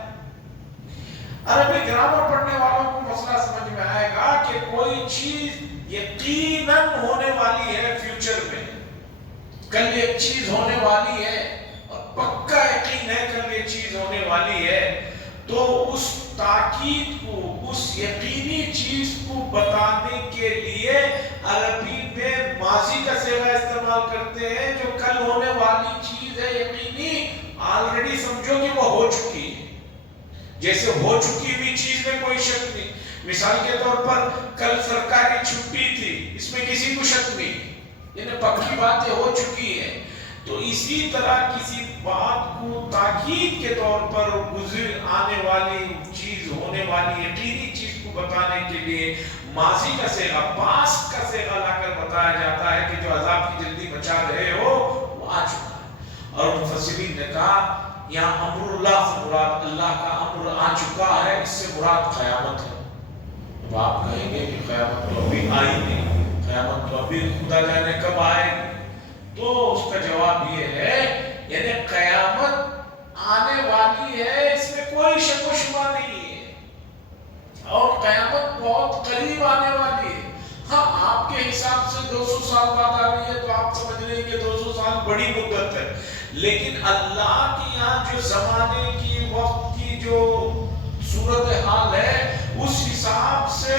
عربی گرامر پڑھنے والوں کو مسئلہ سمجھ میں آئے گا کہ کوئی چیز یقیناً ہونے والی ہے، فیوچر میں کل ایک چیز ہونے والی ہے اور پکا یقین ہے کل یہ چیز ہونے والی ہے، تو اس تاکید کو، اس یقینی چیز کو بتانے کے لیے عربی میں ماضی کا صیغہ استعمال کرتے ہیں۔ جو کل ہونے والی چیز ہے یقینی، آلریڈی سمجھو کہ وہ ہو چکی ہے، جیسے ہو چکی ہوئی چیز میں کوئی شک نہیں۔ مثال کے طور پر کل سرکاری چھٹی تھی، اس میں کسی کو شک نہیں، انہیں پکی باتیں ہو چکی ہیں. تو اسی طرح کسی بات کو تاکید کے طور پر گزر آنے والی چیز, ہونے والی یقینی چیز کو بتانے کے لیے ماضی کا صیغہ, پاسٹ کا صیغہ لا کر بتایا جاتا ہے کہ جو عذاب کی جلدی بچا رہے ہو وہ آ چکا ہے. اور مفسرین نے کہا یہاں امر اللہ سے مراد اللہ کا امر آ چکا ہے, اس سے مراد قیامت ہے. اب آپ کہیں گے کہ قیامت تو ابھی آئی نہیں, قیامت تو ابھی خدا جانے کب آئے گی, تو اس کا جواب یہ ہے یعنی قیامت آنے والی ہے, اس میں کوئی شک و شبہ نہیں ہے, اور قیامت بہت قریب آنے والی ہے. ہاں آپ کے حساب سے 200 سال بعد آ رہی ہے تو آپ سمجھ رہے ہیں کہ 200 سال بڑی مدت ہے, لیکن اللہ کی یہاں جو زمانے کی وقت کی جو صورتحال ہے اس حساب سے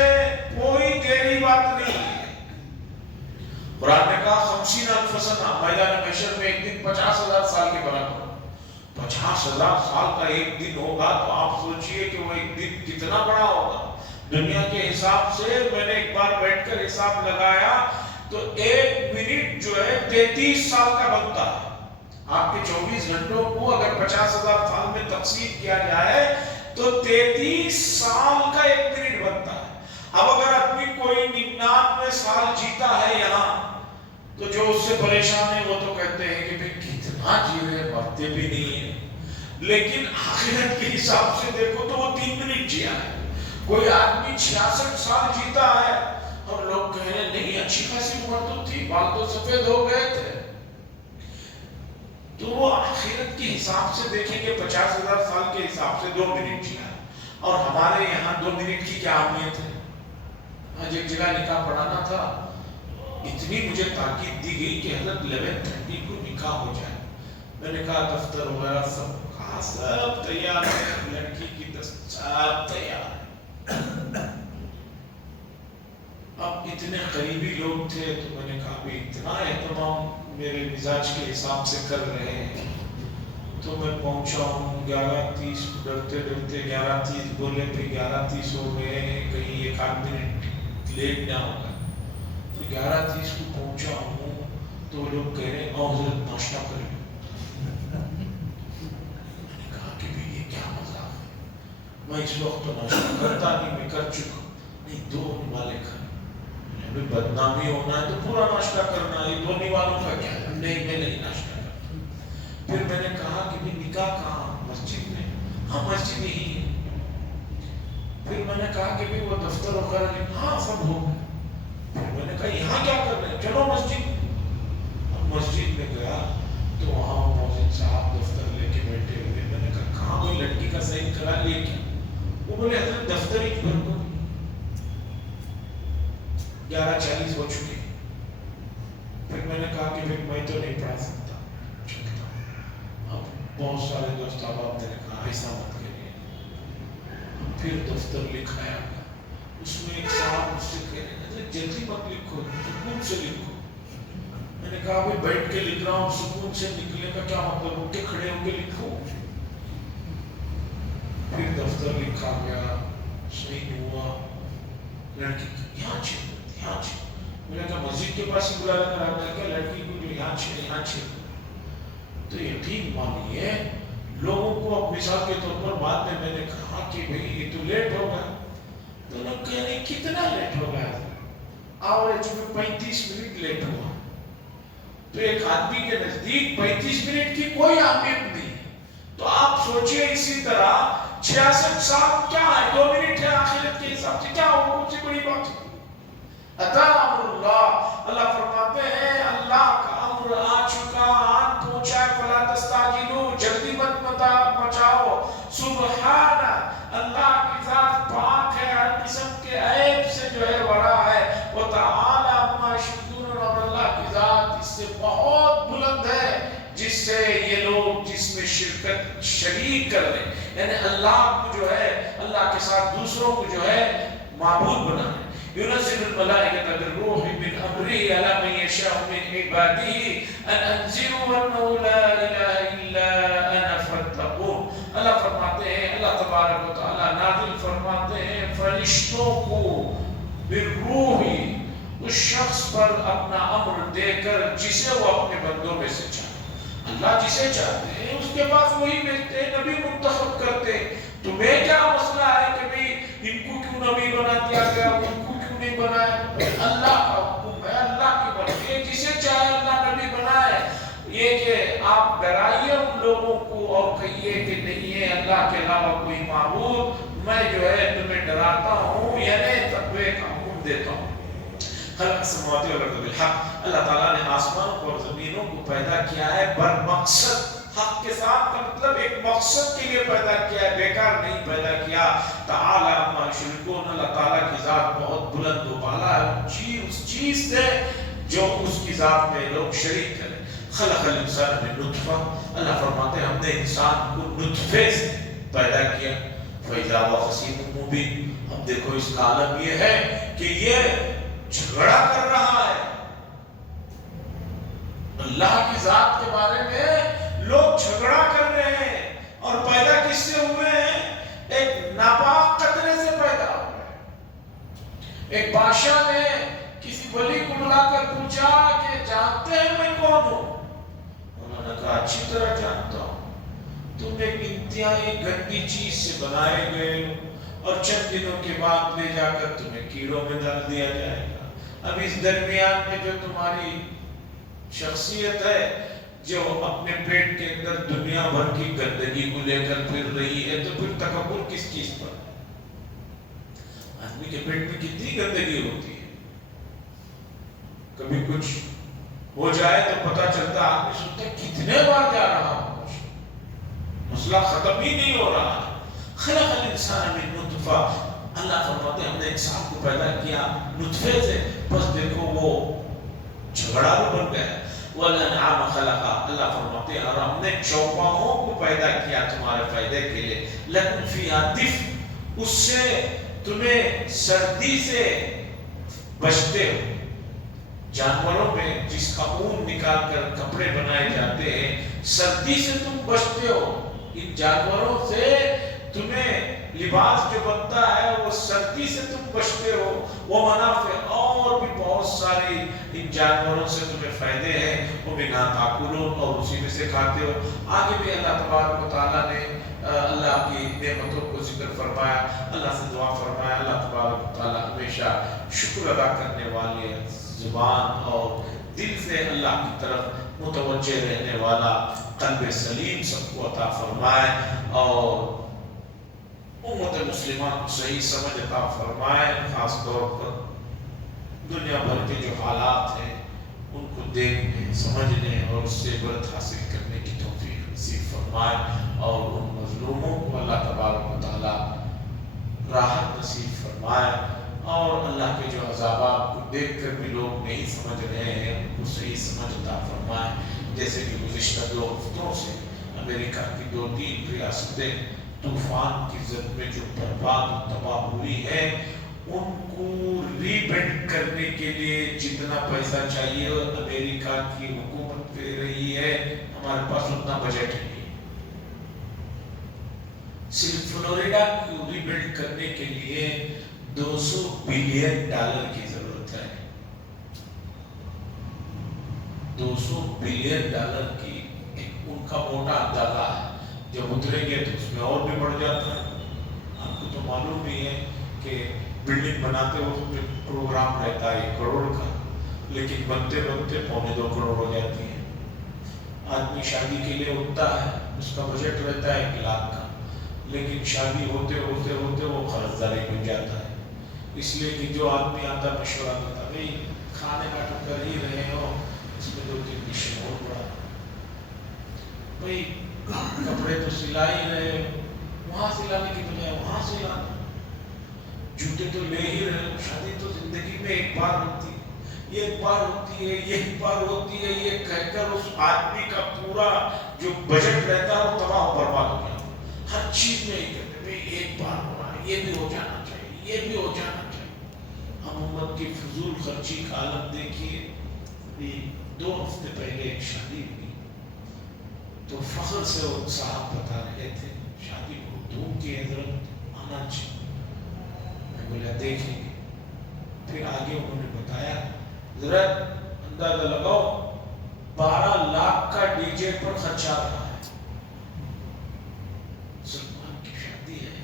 کوئی دیری بات نہیں ہے. قرآن نے کہا 50,000 سنہ, میدان محشر میں ایک دن 50,000 سال کے برابر. 50,000 سال کا ایک دن ہوگا تو آپ سوچئے کہ وہ ایک دن کتنا بڑا ہوگا. دنیا کے حساب سے میں نے ایک بار بیٹھ کر حساب لگایا تو ایک منٹ جو ہے 33 سال کا بنتا ہے. آپ کے 24 گھنٹوں کو اگر 50,000 سال میں تقسیم کیا جائے تو 33 سال کا ایک منٹ بنتا ہے. اب اگر آدمی کوئی 99 سال جیتا ہے یہاں تو جو اس سے پریشان ہے وہ تو کہتے ہیں کہ بھئی کتنا جی رہے, مرتے بھی نہیں ہیں, لیکن آخرت کے حساب سے دیکھو تو وہ 3 منٹ جیا ہے. کوئی آدمی 66 سال جیتا ہے اور لوگ کہہ رہے نہیں اچھی خاصی عمر تو تھی, بال تو سفید ہو گئے تھے. تو وہ آخرت کے حساب سے دیکھیں کہ 50,000 سال کے حساب سے 2 منٹ جیا ہے, اور ہمارے یہاں 2 منٹ کی کیا اہمیت ہے. آج ایک جگہ نکاح پڑھانا تھا, اتنی مجھے تاکید دی گئی کہ حضرت 11:30 کو نکاح ہو جائے. میں نے کہا دفتر وغیرہ سب کہا سب تیار ہے, لڑکی کی دستار تیار ہے. اب اتنے قریبی لوگ تھے تو میں نے کہا بھی اتنا اہتمام میرے مزاج کے حساب سے کر رہے ہیں تو میں پہنچا ہوں 11:30, ڈرتے ڈرتے 11:30 بولے پہ 11:30 ہو گئے, کہیں ایک آدھ منٹ لیٹ نہ ہوگا. تو 11:30 کو پہنچا ہوں تو لوگ کہہ رہے ہیں حضرت ناشتہ کریں. میں نے کہا کہ بھی یہ کیا مذاق ہے, میں اس وقت تو ناشتہ کرتا نہیں, میں کر چکا. نہیں 2 والے کھانے, بدنامی ہونا ہے تو پورا ناشتہ کرنا ہے, 2 والوں کا کیا ہے. نہیں میں نہیں ناشتہ کرتا. پھر میں نے کہا کہ بھی نکاح کہاں, مسجد میں. ہاں مسجد ہی ہے. پھر میں نے کہا کہ بھی وہ دفتر وغیرہ, ہاں سب ہو گئے. پھر میں نے کہا یہاں کیا کر رہے ہیں, چلو مسجد. اب مسجد میں گیا تو وہاں مؤذن صاحب دفتر لے کے بیٹھے ہوئے. میں نے کہا کہاں کوئی لڑکی کا صحیح کرا لے کے, وہ بولے حضرت دفتر ہی گھر کو. 11:40 ہو چکی. پھر میں نے کہا کہ پھر میں تو نہیں پڑھا سکتا, چلتا ہوں. اب بہت سارے دوست احباب نے کہا ایسا مت کریے. پھر دفتر لکھایا, اس میں ایک صاحب مجھ سے کہہ رہے ہیں جلدی مت لکھو, سکون سے لکھو. میں نے کہا بھائی بیٹھ کے لکھ رہا ہوں, سکون سے نکلنے کا کیا مطلب, اٹھ کے کھڑے ہو کے لکھو. پھر دفتر لکھا گیا, صحیح ہوا. لڑکی یہاں چھے, یہاں چھے. میں نے کہا مسجد کے پاس ہی بلا کر آپ نے کہا لڑکی کو جو یہاں چھے, یہاں چھے. تو یقین مانیے لوگوں کو اب مثال کے طور پر بعد میں نے کہا کہ بھئی یہ تو لیٹ ہو گیا. تو لوگ کہہ رہے کتنا لیٹ ہو گیا تھا, آوریج میں 35 منٹ لیٹ ہوا. تو ایک آدمی کے نزدیک 35 منٹ کی کوئی اہمیت نہیں. تو آپ سوچئے اسی طرح 66 سال کیا ہے, 2 منٹ ہے آخرت کے حساب سے, کیا ہو کچھ سے بڑی بات ہے. اتا امر اللہ, اللہ فرماتے ہیں اللہ کا امر آ چکا, آن پہنچا ہے. فلا تستعجلوا, جلدی مت مچاؤ. سبحان, اللہ کی ذات پاک ہے, ہر قسم کے عیب سے جو ہے بڑا ہے. وتعالی عما یشرکون, اور اللہ کی ذات اس سے بہت بلند ہے جس سے یہ لوگ جس میں شرکت شریک کر رہے ہیں. یعنی اللہ کو جو ہے, اللہ کے ساتھ دوسروں کو جو ہے معبود بنا ہے. ينزل الملائكة بالروح من أمره على من يشاء من عباده أن أنذروا أنه لا إله إلا أنا فاتقون. اللہ فرماتے ہیں, اللہ تبارک و تعالی نازل فرماتے ہیں فرشتوں کو بالروح, اس شخص پر پر اپنا امر دے کر جسے وہ اپنے بندوں میں سے چاہے، اللہ جسے چاہتے ہیں اس کے پاس وہی بھیجتے ہیں، نبی منتخب کرتے ہیں۔ تمہیں کیا مسئلہ ہے کہ بھئی ان کو کیوں نبی بنا دیا گیا، ان کو کیوں نہیں بنایا؟ اللہ کا حکم ہے، اللہ کی مرضی ہے، جسے چاہے اللہ نبی بنائے۔ یہ کہ آپ ڈرائیے ان لوگوں کو اور کہیے کہ نہیں ہے اللہ کے علاوہ کوئی معبود، میں جو ہے تمہیں ڈراتا ہوں، یعنی تقوی کا حکم دیتا ہوں۔ خلق السماوات والارض بالحق، اللہ تعالیٰ نے آسمان کو اور زمینوں کو پیدا کیا ہے بر مقصد، حق کے ساتھ کا مطلب ایک مقصد کے لیے پیدا کیا ہے، بیکار نہیں پیدا کیا۔ تعالی عما یشرکون، اللہ تعالیٰ کی ذات بہت بلند و بالا ہے اس چیز سے جو اس کی ذات میں لوگ شریک کریں۔ خلق الانسان من نطفہ، اللہ فرماتے ہیں ہم نے انسان کو نطفے سے پیدا کیا۔ فَإِذَا هُوَ خَصِيمٌ مُّبِينٌ، اب دیکھو اس کا عالم یہ ہے کہ یہ جھگڑا کر رہا ہے اللہ کی ذات کے بارے میں، لوگ جھگڑا کر رہے ہیں، اور پیدا کس سے ہوئے ہیں؟ ایک ناپاک قطرے سے پیدا ہوئے ہیں۔ ایک بادشاہ نے کسی ولی کو بلا کر پوچھا کہ جانتے ہیں میں کون ہوں؟ انہوں نے کہا اچھی طرح جانتا ہوں، تم ایک انتہائی گندی چیز سے بنائے گئے اور چند دنوں کے بعد لے جا کر تمہیں کیڑوں میں ڈال دیا جائے گا۔ اب اس درمیان میں جو تمہاری شخصیت ہے جو اپنے پیٹ کے اندر دنیا بھر کی گندگی کو لے کر پھر رہی ہے، تو پھر تکبر کس چیز پر؟ آدمی کے پیٹ میں کتنی گندگی ہوتی ہے، کبھی کچھ ہو جائے تو پتہ چلتا آدمی سنتا ہے کتنے بار جا رہا ہوں، مسئلہ ختم ہی نہیں ہو رہا ہے۔ خلق الانسان من نطفہ، اللہ فرماتے ہیں ہم نے انسان کو پیدا کیا نطفے سے، بس دیکھو وہ جھگڑا بھی بن گیا۔ والانعام خلقا، اللہ فرماتے ہیں اور ہم نے چوپاہوں کو پیدا کیا تمہارے فائدے کے لیے، لکم فیہا دفء، اس سے تمہیں سردی سے بچتے ہو۔ جانوروں میں جس کا اون نکال کر کپڑے بنائے جاتے ہیں، سردی سے تم بچتے ہو، ان جانوروں سے تمہیں لباس جو بنتا ہے وہ سردی سے تم بچتے ہو۔ وہ منافع، اور بھی بہت ساری ان جانوروں سے تمہیں فائدے ہیں، وہ منھا تاکلون، اور اسی میں سے کھاتے ہو۔ آگے بھی اللہ تبارک و تعالیٰ نے اللہ کی نعمتوں کو ذکر فرمایا، اللہ سے دعا فرمایا اللہ تبارک و تعالیٰ ہمیشہ شکر ادا کرنے والے زبان اور دل سے اللہ کی طرف متوجہ رہنے والا قلب سلیم سب کو عطا فرمائے، اور امت مسلمہ کو صحیح سمجھ عطا فرمائے، خاص طور پر دنیا بھر کے جو حالات ہیں ان کو دیکھنے، سمجھنے اور اس سے عبرت حاصل کرنے کی توفیق نصیب فرمائے، اور ان مظلوموں کو اللہ تبارک و تعالیٰ راحت نصیب فرمائے، اور اللہ کے جو عذابات کو دیکھ کر بھی لوگ نہیں سمجھ رہے ہیں ان کو صحیح سمجھ عطا فرمائے۔ جیسے کہ گزشتہ 2 ہفتوں سے امریکہ کی 2-3 ریاستیں طوفان کی زد میں جو برباد و تباہ ہوئی ہے، ان کو ری بلڈ کرنے کے لیے جتنا پیسہ چاہیے امریکہ کی حکومت دے رہی ہے، ہمارے پاس اتنا بجٹ نہیں ہے۔ صرف فلوریڈا کو ری بلڈ کرنے کے لیے $200 بلین کی ضرورت ہے۔ $200 بلین کی ایک ان کا موٹا اندازہ ہے، جب اتریں گے تو اس میں اور بھی بڑھ جاتا ہے۔ آپ کو تو معلوم بھی ہے کہ بلڈنگ بناتے وقت پروگرام رہتا ہے 1 کروڑ کا، لیکن بنتے بنتے 2.25 کروڑ ہو جاتی ہے۔ آدمی شادی کے لیے اٹھتا ہے، اس کا بجٹ رہتا ہے 1 لاکھ کا، لیکن شادی ہوتے ہوتے ہوتے وہ قرض داری بن جاتا ہے، اس لیے کہ جو آدمی آتا مشورہ دیتا بھئی کھانے کا تو کر ہی رہے ہو، اس میں 2-3 ڈشیں اور بڑھا، بھئی کپڑے تو سلا ہی رہے ہو، وہاں سلانے کی بجائے وہاں سلانا، جوتے تو لے ہی رہے ہو، شادی تو زندگی میں ایک بار ہوتی ہے، یہ ایک بار ہوتی ہے، یہ ایک بار ہوتی ہے، یہ کہہ کر اس آدمی کا پورا جو بجٹ رہتا ہے وہ تباہ و برباد ہو گیا۔ ہر چیز میں یہ کہتے ہیں بھئی ایک بار ہو رہا ہے، یہ بھی ہو جانا چاہیے، یہ بھی ہو جانا چاہیے۔ ہم امت کی فضول خرچی کا عالم دیکھیے۔ 2 ہفتے پہلے ایک شادی ہوئی تو فخر سے وہ صاحب بتا رہے تھے شادی کو دھوم کی حضرت آنا چاہیے، میں بولا دیکھیں گے۔ پھر آگے انہوں نے بتایا ذرا اندازہ لگاؤ 12 لاکھ کا ڈی جے پر خرچہ آ رہا ہے. سلمان کی شادی ہے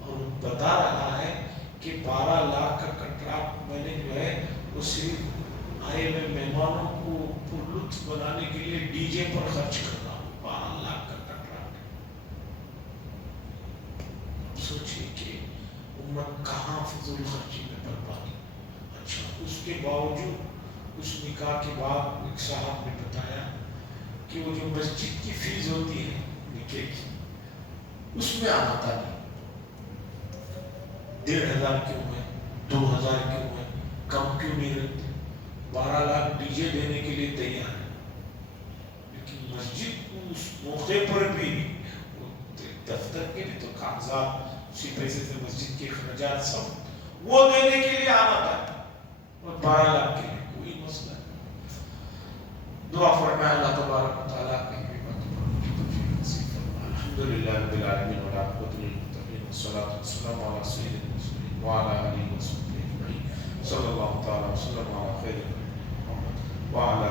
اور وہ بتا رہا ہے کہ 12 لاکھ کا کنٹریکٹ میں نے جو ہے وہ صرف آئے ہوئے مہمانوں کو پر لطف بنانے کے لیے ڈی جے پر خرچ کر رہا ہوں. 12 لاکھ کا کنٹریکٹ. سوچیے کہ امت کہاں فضول خرچی میں برباد. اچھا اس کے باوجود اس نکاح کے بعد ایک صاحب نے بتایا کہ وہ جو مسجد کی فیس ہوتی ہے نکاح کی اس میں آنا تھا نہیں. 1500 کیوں ہے, 2000 کیوں ہے, کم کیوں نہیں رکھتے؟ 12 لاکھ ڈی جے دینے کے لیے تیار ہے. لیکن مسجد کو اس موقع پر بھی دفتر کے بھی تو کاغذات اسی پیسے سے مسجد کے اخراجات سب وہ دینے کے لیے آنا تھا اور 12 لاکھ کے لیے کوئی مسئلہ نہیں. دعا فرمائے اللہ تبارک و تعالیٰ کی الحمدللہ رب العالمین والعاقبۃ للمتقین والصلاۃ والسلام علی سید المرسلین وعلی آلہ وصحبہ اجمعین. صلی اللہ تعالی وسلم علی خیر محمد وعلی